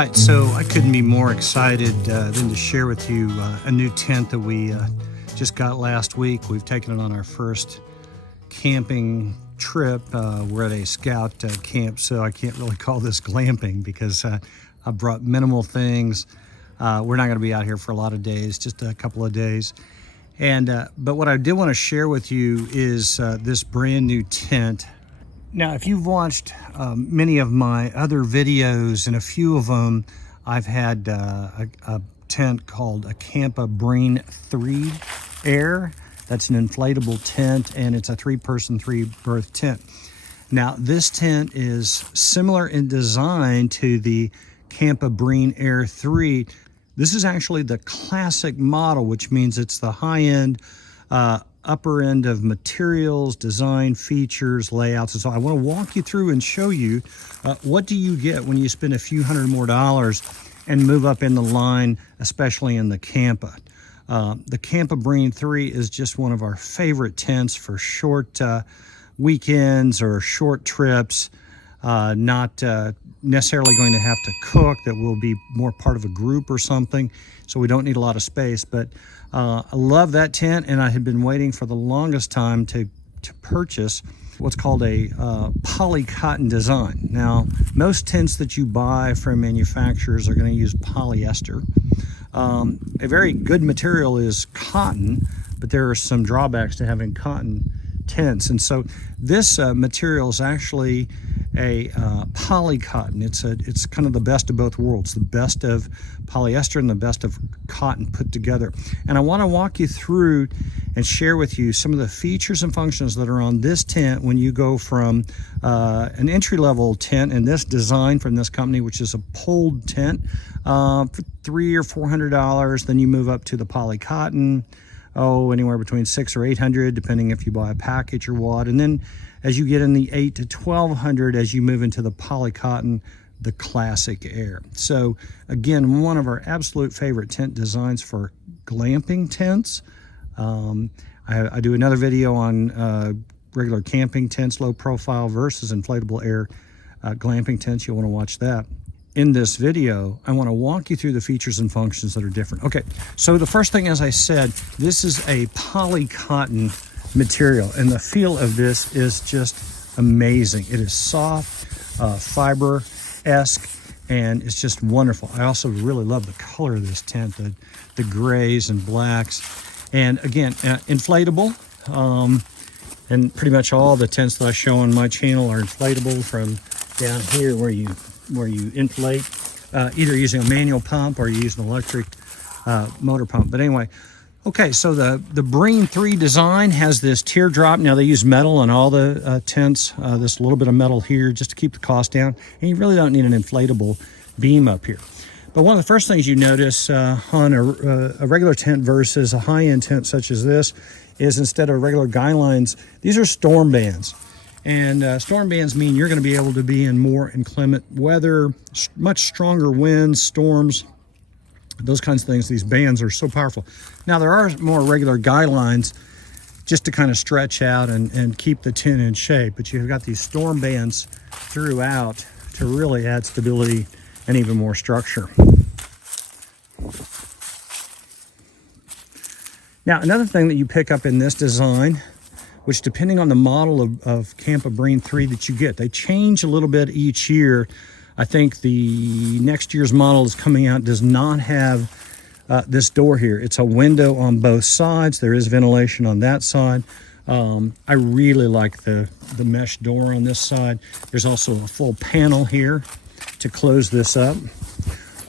right, so I couldn't be more excited than to share with you a new tent that we just got last week. We've taken it on our first camping trip. We're at a scout camp, so I can't really call this glamping because I brought minimal things. We're not going to be out here for a lot of days, just a couple of days. But what I did want to share with you is this brand new tent. Now, if you've watched many of my other videos, and a few of them, I've had a tent called a Breathtaking 3 Air. That's an inflatable tent, and it's a 3-person, 3-berth tent. Now, this tent is similar in design to the Breathtaking Air 3. This is actually the classic model, which means it's the high-end, upper end of materials, design, features, layouts. And so I want to walk you through and show you what do you get when you spend a few $100 more and move up in the line, especially in the Campa. The Breathtaking 3 is just one of our favorite tents for short weekends or short trips, not necessarily going to have to cook, that will be more part of a group or something, so we don't need a lot of space. But I love that tent, and I had been waiting for the longest time to purchase what's called a polycotton design. Now, most tents that you buy from manufacturers are going to use polyester. A very good material is cotton, but there are some drawbacks to having cotton tents. And so this material is actually a polycotton. It's kind of the best of both worlds, the best of polyester and the best of cotton put together. And I want to walk you through and share with you some of the features and functions that are on this tent when you go from an entry-level tent in this design from this company, which is a pulled tent, for $300 or $400. Then you move up to the polycotton, anywhere between $600 or $800, depending if you buy a package or what. And then as you get in the $800 to $1,200, as you move into the polycotton, the classic Air. So again, one of our absolute favorite tent designs for glamping tents. I do another video on regular camping tents, low profile versus inflatable air glamping tents. You'll want to watch that. In this video, I want to walk you through the features and functions that are different. Okay, so the first thing, as I said, this is a polycotton material, and the feel of this is just amazing. It is soft, fiber-esque, and it's just wonderful. I also really love the color of this tent, the grays and blacks. And again, inflatable, and pretty much all the tents that I show on my channel are inflatable, from down here where you inflate, either using a manual pump or you use an electric motor pump. But anyway, okay, so the Breathtaking 3 design has this teardrop. Now, they use metal on all the tents, this little bit of metal here just to keep the cost down, and you really don't need an inflatable beam up here. But one of the first things you notice on a regular tent versus a high-end tent such as this is, instead of regular guy lines, these are storm bands. And storm bands mean you're going to be able to be in more inclement weather, much stronger winds, storms, those kinds of things. These bands are so powerful. Now, there are more regular guy lines just to kind of stretch out and keep the tent in shape, but you've got these storm bands throughout to really add stability and even more structure. Now, another thing that you pick up in this design, which, depending on the model of Breathtaking 3 that you get, they change a little bit each year. I think the next year's model is coming out does not have this door here. It's a window on both sides. There is ventilation on that side. I really like the mesh door on this side. There's also a full panel here to close this up.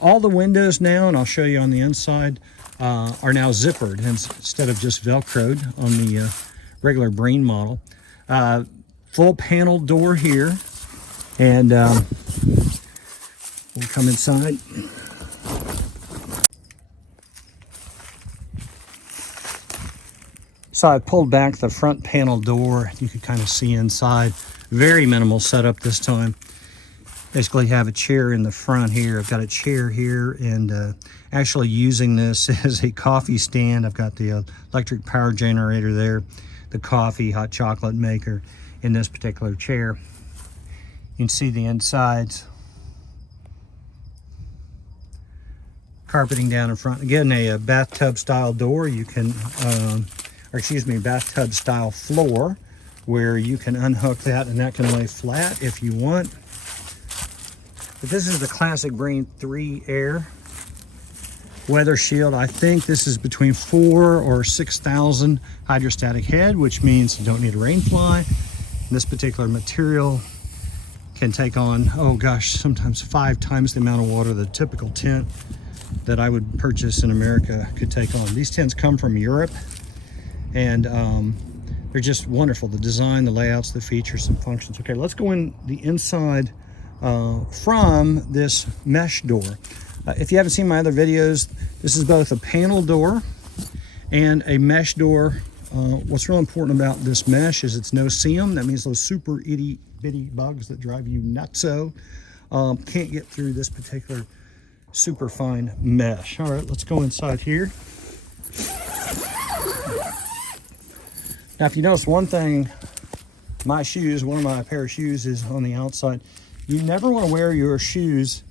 All the windows now, and I'll show you on the inside, are now zippered instead of just Velcroed on the regular Breathtaking model. Full panel door here, and we'll come inside. So I pulled back the front panel door. You can kind of see inside. Very minimal setup this time. Basically have a chair in the front here. I've got a chair here, and actually using this as a coffee stand. I've got the electric power generator there, the coffee, hot chocolate maker in this particular chair. You can see the insides. carpeting down in front. Again, a bathtub style door. You can, or excuse me, bathtub style floor, where you can unhook that and that can lay flat if you want. But this is the classic Breathe 3 Air weather shield. I think this is between 4,000 or 6,000 hydrostatic head, which means you don't need a rain fly. This particular material can take on, oh gosh, sometimes 5 times the amount of water the typical tent that I would purchase in America could take on. These tents come from Europe, and they're just wonderful. The design, the layouts, the features and functions. Okay, let's go in the inside from this mesh door. If you haven't seen my other videos, this is both a panel door and a mesh door. What's real important about this mesh is it's no seam. That means those super itty bitty bugs that drive you nutso can't get through this particular super fine mesh. All right, let's go inside here. Now, if you notice one thing, my shoes, one of my pair of shoes is on the outside. You never want to wear your shoes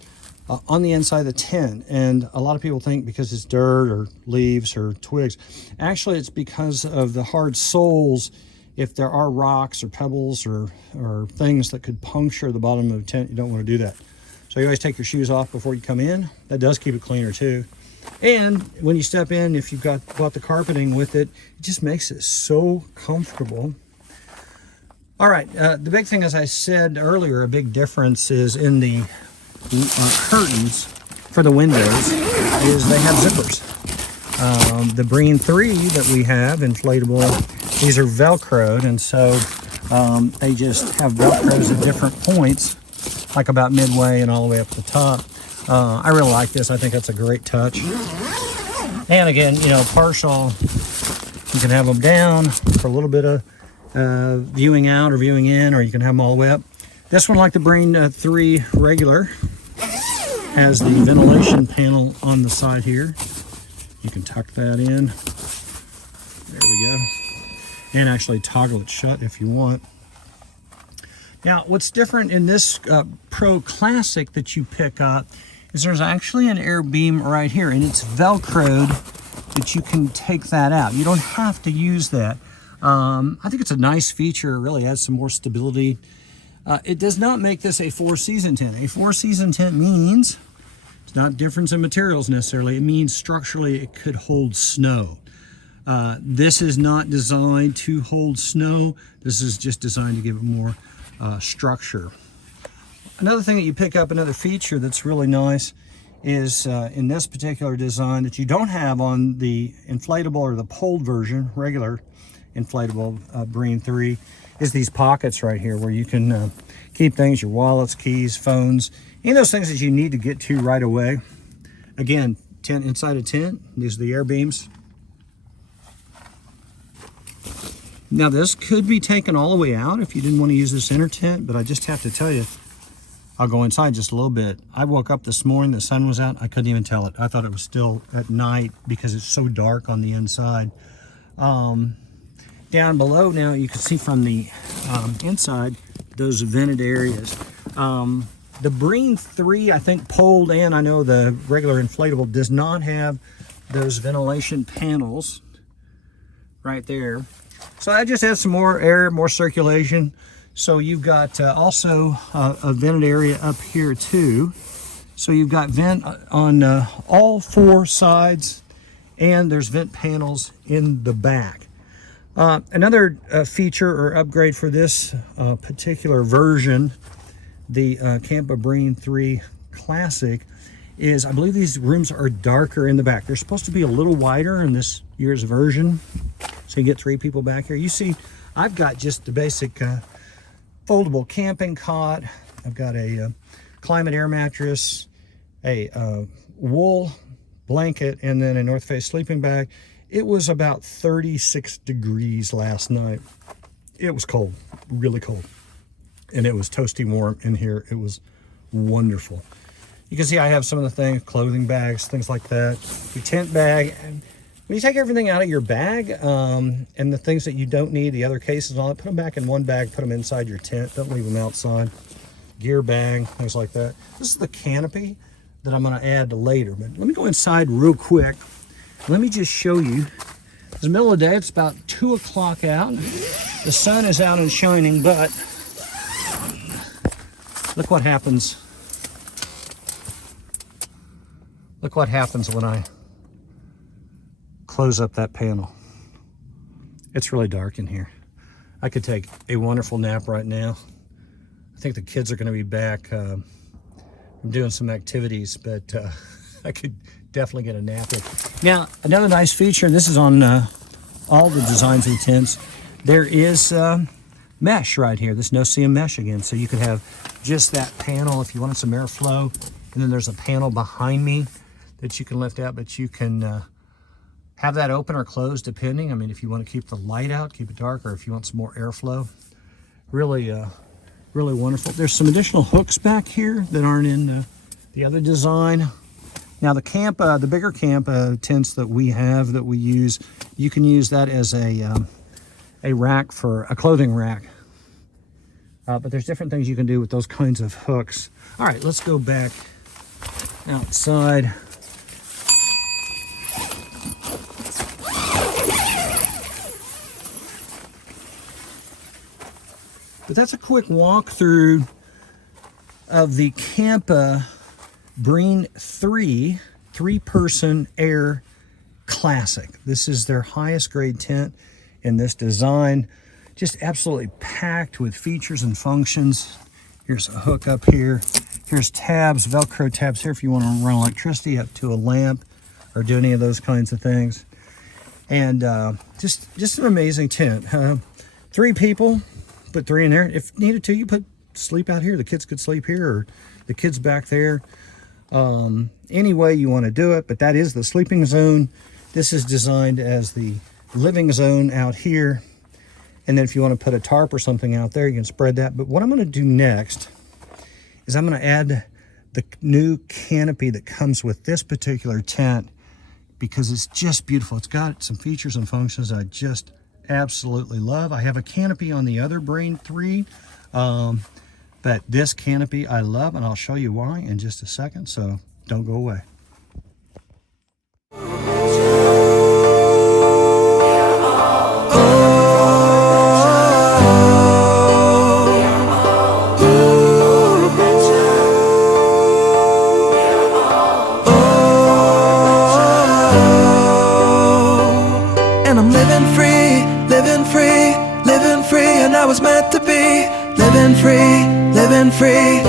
on the inside of the tent, and a lot of people think because it's dirt or leaves or twigs. Actually, it's because of the hard soles. If there are rocks or pebbles or things that could puncture the bottom of the tent, you don't want to do that. So you always take your shoes off before you come in. That does keep it cleaner too. And when you step in, if you've bought the carpeting with it, it just makes it so comfortable. All right, the big thing, as I said earlier, a big difference is in the curtains for the windows is they have zippers. The Breathe 3 that we have, inflatable, these are Velcroed, and so they just have Velcros at different points, like about midway and all the way up the top. I really like this. I think that's a great touch. And again, you know, partial, you can have them down for a little bit of viewing out or viewing in, or you can have them all the way up. This one, like the Breathe 3 regular, has the ventilation panel on the side here. You can tuck that in. There we go. And actually toggle it shut if you want. Now, what's different in this Pro Classic that you pick up is there's actually an air beam right here, and it's Velcroed that you can take that out. You don't have to use that. I think it's a nice feature. It really adds some more stability. It does not make this a 4-season tent. A 4-season tent means it's not difference in materials necessarily. It means structurally it could hold snow. This is not designed to hold snow. This is just designed to give it more structure. Another thing that you pick up, another feature that's really nice, is in this particular design that you don't have on the inflatable or the pulled version, regular inflatable Breathe 3, is these pockets right here where you can keep things, your wallets, keys, phones, any of those things that you need to get to right away. Again, tent inside a tent. These are the air beams. Now this could be taken all the way out if you didn't want to use this inner tent, but I just have to tell you, I'll go inside just a little bit. I woke up this morning, the sun was out, I couldn't even tell it. I thought it was still at night because it's so dark on the inside. Down below now, you can see from the inside, those vented areas. The Breathe 3, I think pulled, and I know the regular inflatable does not have those ventilation panels right there. So that just adds some more air, more circulation. So you've got also a vented area up here too. So you've got vent on all 4 sides, and there's vent panels in the back. Another feature or upgrade for this particular version, the Campa Breathe 3 Classic, is I believe these rooms are darker in the back. They're supposed to be a little wider in this year's version, so you get 3 people back here. You see, I've got just the basic foldable camping cot. I've got a climate air mattress, a wool blanket, and then a North Face sleeping bag. It was about 36 degrees last night. It was cold, really cold. And it was toasty warm in here. It was wonderful. You can see I have some of the things, clothing bags, things like that. Your tent bag. And when you take everything out of your bag and the things that you don't need, the other cases on it, put them back in one bag, put them inside your tent. Don't leave them outside. Gear bag, things like that. This is the canopy that I'm going to add later. But let me go inside real quick. Let me just show you. It's the middle of the day. It's about 2 o'clock out. The sun is out and shining, but look what happens. Look what happens when I close up that panel. It's really dark in here. I could take a wonderful nap right now. I think the kids are going to be back from doing some activities, but I could definitely get a nap in. Now, another nice feature, and this is on all the designs of the tents, there is mesh right here, this no-seam mesh again. So you could have just that panel if you wanted some airflow, and then there's a panel behind me that you can lift out, but you can have that open or closed depending. I mean, if you want to keep the light out, keep it dark, or if you want some more airflow. Really, really wonderful. There's some additional hooks back here that aren't in the other design. Now the camp, the bigger camp tents that we have that we use, you can use that as a rack for a clothing rack. But there's different things you can do with those kinds of hooks. All right, let's go back outside. But that's a quick walkthrough of the Campa Breen 3-person air classic. This is their highest grade tent in this design. Just absolutely packed with features and functions. Here's a hook up here. Here's tabs, Velcro tabs here if you want to run electricity up to a lamp or do any of those kinds of things. And just an amazing tent. 3 people. Put 3 in there. If needed to, you put sleep out here. The kids could sleep here, or the kids back there. Any way you want to do it, but that is the sleeping zone. This is designed as the living zone out here. And then if you want to put a tarp or something out there, you can spread that. But what I'm going to do next is I'm going to add the new canopy that comes with this particular tent, because it's just beautiful. It's got some features and functions I just absolutely love. I have a canopy on the other Breen 3, but this canopy I love, and I'll show you why in just a second, so don't go away. And I'm living free, and I was meant to be living free, living free.